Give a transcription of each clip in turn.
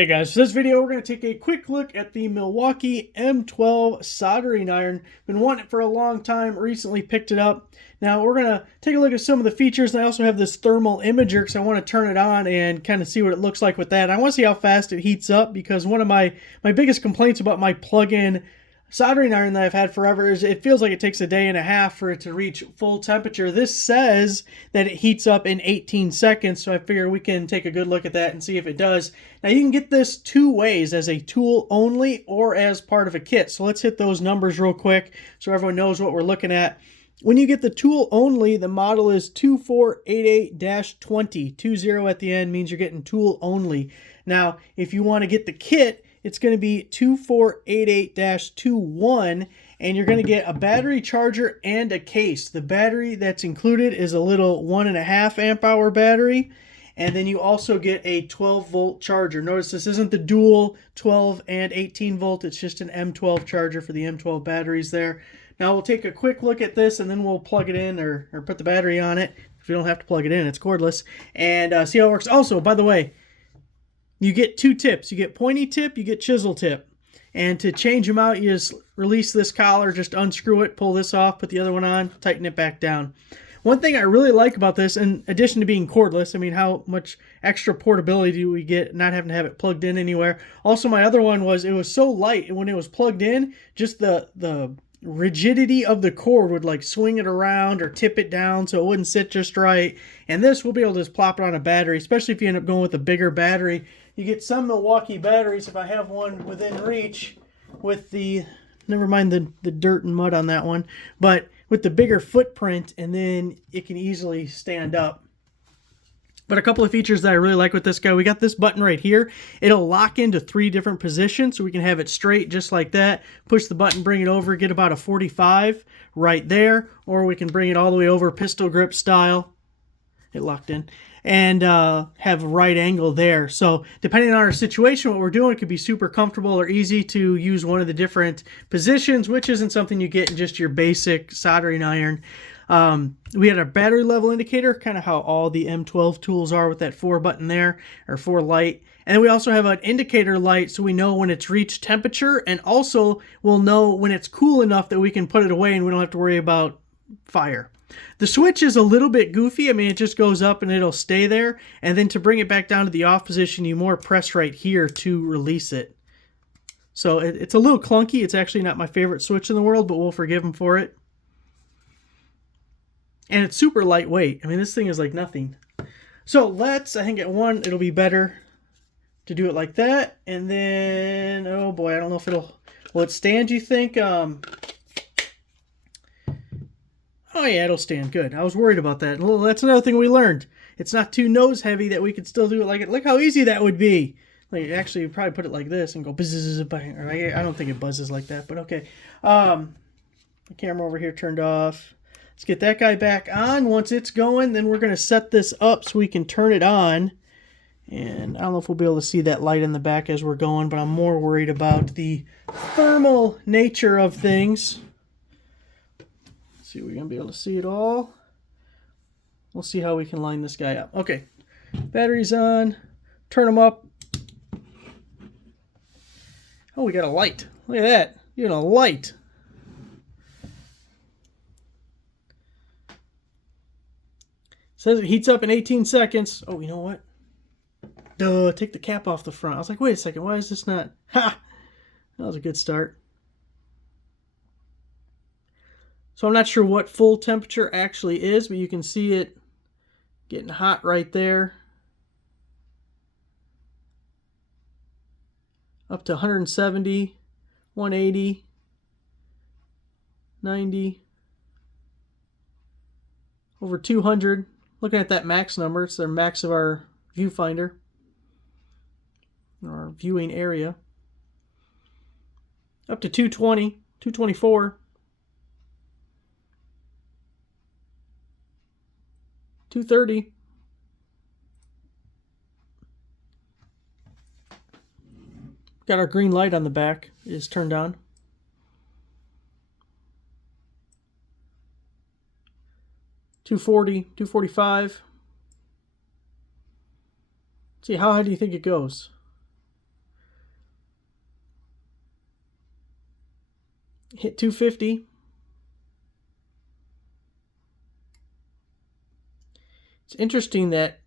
Hey guys, for this video we're going to take a quick look at the Milwaukee M12 Soldering Iron. Been wanting it for a long time, recently picked it up. Now we're going to take a look at some of the features, and I also have this thermal imager because I want to turn it on and kind of see what it looks like with that. I want to see how fast it heats up, because one of my biggest complaints about my plug-in soldering iron that I've had forever is it feels like it takes a day and a half for it to reach full temperature. This says that it heats up in 18 seconds, so I figure we can take a good look at that and see if it does. Now you can get this two ways, as a tool only or as part of a kit. So let's hit those numbers real quick so everyone knows what we're looking at. When you get the tool only, the model is 2488-20. 20 at the end means you're getting tool only. Now, if you want to get the kit, it's going to be 2488-21, and you're going to get a battery charger and a case. The battery that's included is a little 1.5 amp hour battery, and then you also get a 12-volt charger. Notice this isn't the dual 12 and 18 volt, it's just an M12 charger for the M12 batteries there. Now we'll take a quick look at this, and then we'll plug it in or put the battery on it. If you don't have to plug it in, it's cordless, and see how it works. Also, by the way, you get two tips. You get pointy tip, you get chisel tip. And to change them out, you just release this collar, just unscrew it, pull this off, put the other one on, tighten it back down. One thing I really like about this, in addition to being cordless, I mean, how much extra portability do we get not having to have it plugged in anywhere? Also, my other one was, it was so light, and when it was plugged in, just the rigidity of the cord would like swing it around or tip it down so it wouldn't sit just right. And this, we'll be able to just plop it on a battery, especially if you end up going with a bigger battery. You get some Milwaukee batteries, if I have one within reach, with the, never mind the dirt and mud on that one, but with the bigger footprint, and then it can easily stand up. But a couple of features that I really like with this guy, we got this button right here. It'll lock into 3 different positions, so we can have it straight just like that. Push the button, bring it over, get about a 45 right there, or we can bring it all the way over pistol grip style. It locked in. And have a right angle there. So depending on our situation, what we're doing, it could be super comfortable or easy to use one of the different positions, which isn't something you get in just your basic soldering iron. We had our battery level indicator, kind of how all the M12 tools are with that 4 button there, or 4 light. And then we also have an indicator light, so we know when it's reached temperature, and also we'll know when it's cool enough that we can put it away and we don't have to worry about fire. The switch is a little bit goofy. I mean, it just goes up and it'll stay there. And then to bring it back down to the off position, you more press right here to release it. So it's a little clunky. It's actually not my favorite switch in the world, but we'll forgive them for it. And it's super lightweight. I mean, this thing is like nothing. So I think at one, it'll be better to do it like that. And then, oh boy, I don't know if will it stand, you think? Oh yeah, it'll stand good. I was worried about that. Well, that's another thing we learned. It's not too nose heavy that we could still do it like it. Look how easy that would be. Like, actually, you'd probably put it like this and go buzz. I don't think it buzzes like that, but okay. The camera over here turned off. Let's get that guy back on. Once it's going, then we're going to set this up so we can turn it on. And I don't know if we'll be able to see that light in the back as we're going, but I'm more worried about the thermal nature of things. See, we're going to be able to see it all. We'll see how we can line this guy up. Okay, battery's on. Turn them up. Oh, we got a light. Look at that. You got a light. Says it heats up in 18 seconds. Oh, you know what? Duh, take the cap off the front. I was like, wait a second, why is this not? Ha! That was a good start. So I'm not sure what full temperature actually is, but you can see it getting hot right there. Up to 170, 180, 90, over 200. Looking at that max number, it's the max of our viewfinder, our viewing area. Up to 220, 224. 230. Got our green light on the back is turned on. 240, 245. See, how high do you think it goes? Hit 250. It's interesting that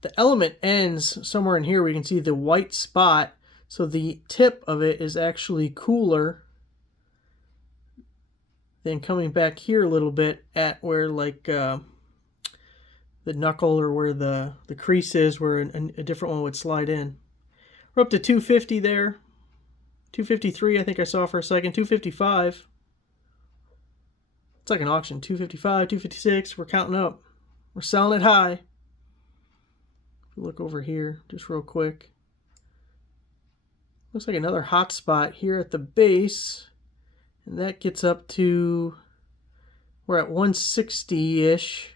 the element ends somewhere in here. We can see the white spot. So the tip of it is actually cooler than coming back here a little bit at where like the knuckle or where the crease is, where a different one would slide in. We're up to 250 there. 253 I think I saw for a second. 255. It's like an auction. 255, 256. We're counting up. We're selling it high. Look over here just real quick. Looks like another hot spot here at the base. And that gets up to, we're at 160-ish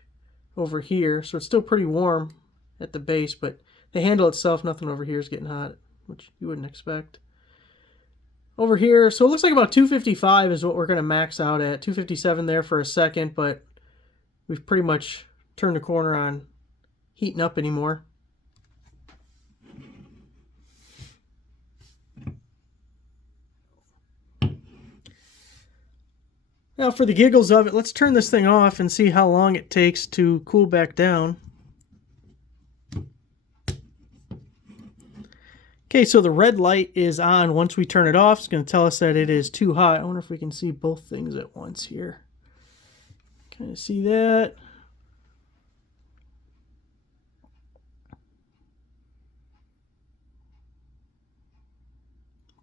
over here. So it's still pretty warm at the base, but the handle itself, nothing over here is getting hot, which you wouldn't expect. Over here, so it looks like about 255 is what we're going to max out at. 257 there for a second, but we've pretty much turned the corner on heating up anymore. Now for the giggles of it, let's turn this thing off and see how long it takes to cool back down. Okay, so the red light is on. Once we turn it off, it's going to tell us that it is too hot. I wonder if we can see both things at once here. Kind of see that.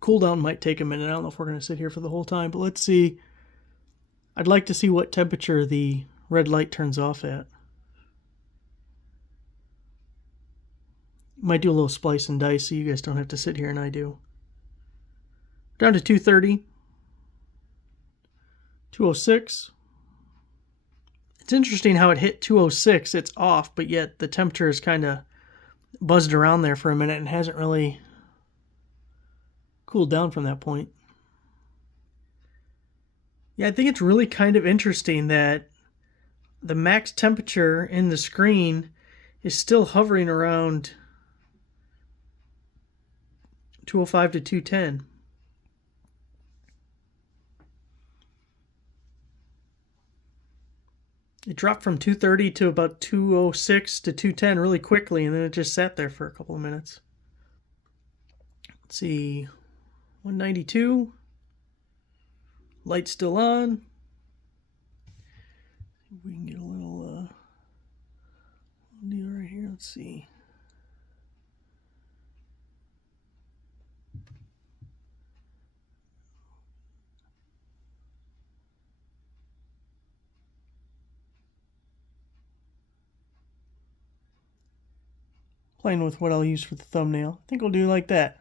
Cooldown might take a minute. I don't know if we're going to sit here for the whole time, but let's see. I'd like to see what temperature the red light turns off at. Might do a little splice and dice so you guys don't have to sit here and I do. Down to 230. 206. It's interesting how it hit 206. It's off, but yet the temperature is kind of buzzed around there for a minute and hasn't really cooled down from that point. Yeah, I think it's really kind of interesting that the max temperature in the screen is still hovering around 205 to 210. It dropped from 230 to about 206 to 210 really quickly, and then it just sat there for a couple of minutes. Let's see, 192. Light's still on. See if we can get a little deal right here. Let's see. Playing with what I'll use for the thumbnail. I think we'll do like that.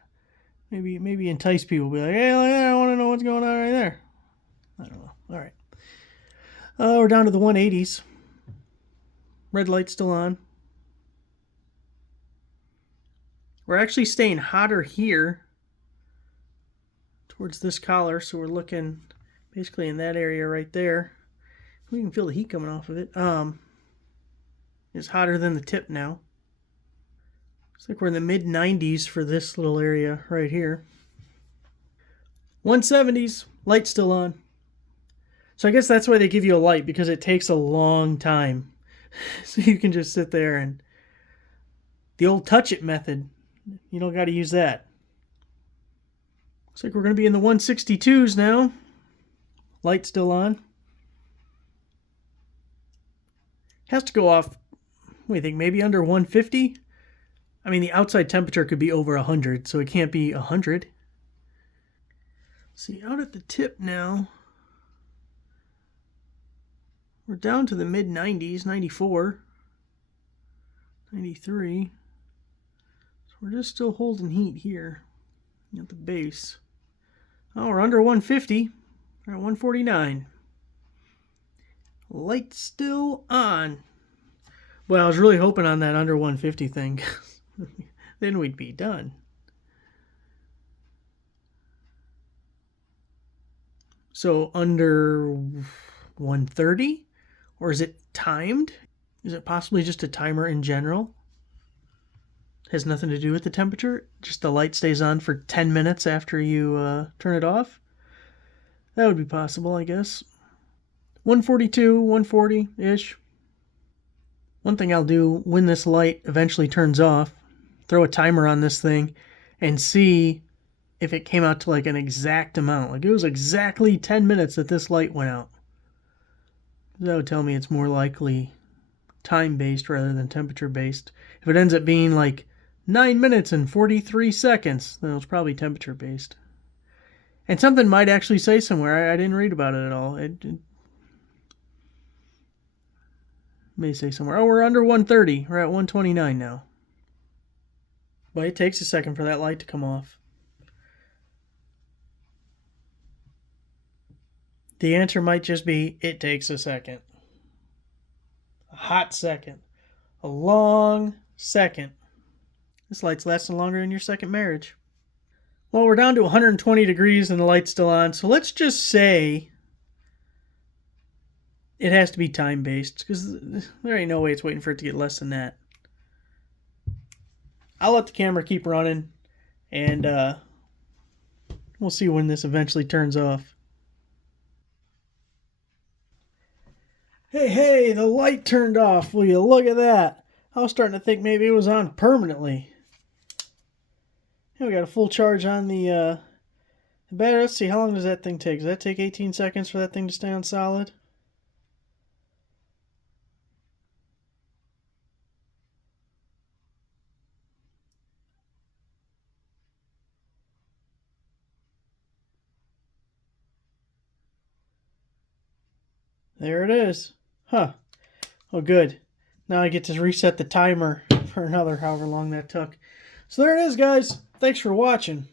Maybe entice people. Be like, hey, look at that. I want to know what's going on right there. I don't know. All right. We're down to the 180s. Red light's still on. We're actually staying hotter here towards this collar, so we're looking basically in that area right there. We can feel the heat coming off of it. It's hotter than the tip now. Looks like we're in the mid-90s for this little area right here. 170s, light still on. So I guess that's why they give you a light, because it takes a long time. So you can just sit there and the old touch it method, you don't got to use that. Looks like we're going to be in the 162s now. Light still on. Has to go off, what do you think, maybe under 150? I mean, the outside temperature could be over 100, so it can't be 100. See, out at the tip now, we're down to the mid-90s, 94, 93. So we're just still holding heat here at the base. Oh, we're under 150. We're at 149. Light still on. Well, I was really hoping on that under 150 thing. Then we'd be done. So under 130? Or is it timed? Is it possibly just a timer in general? Has nothing to do with the temperature? Just the light stays on for 10 minutes after you turn it off? That would be possible, I guess. 142, 140-ish. One thing I'll do when this light eventually turns off, throw a timer on this thing and see if it came out to like an exact amount. Like it was exactly 10 minutes that this light went out. That would tell me it's more likely time-based rather than temperature-based. If it ends up being like 9 minutes and 43 seconds, then it's probably temperature-based. And something might actually say somewhere, I didn't read about it at all. It may say somewhere, oh, we're under 130. We're at 129 now. But it takes a second for that light to come off. The answer might just be, it takes a second. A hot second. A long second. This light's lasting longer than your second marriage. Well, we're down to 120 degrees and the light's still on. So let's just say it has to be time-based, because there ain't no way it's waiting for it to get less than that. I'll let the camera keep running, and we'll see when this eventually turns off. Hey, the light turned off. Will you look at that? I was starting to think maybe it was on permanently. We got a full charge on the battery. Let's see, how long does that thing take? Does that take 18 seconds for that thing to stay on solid? There it is. Huh. Oh, good. Now I get to reset the timer for another however long that took. So there it is, guys. Thanks for watching.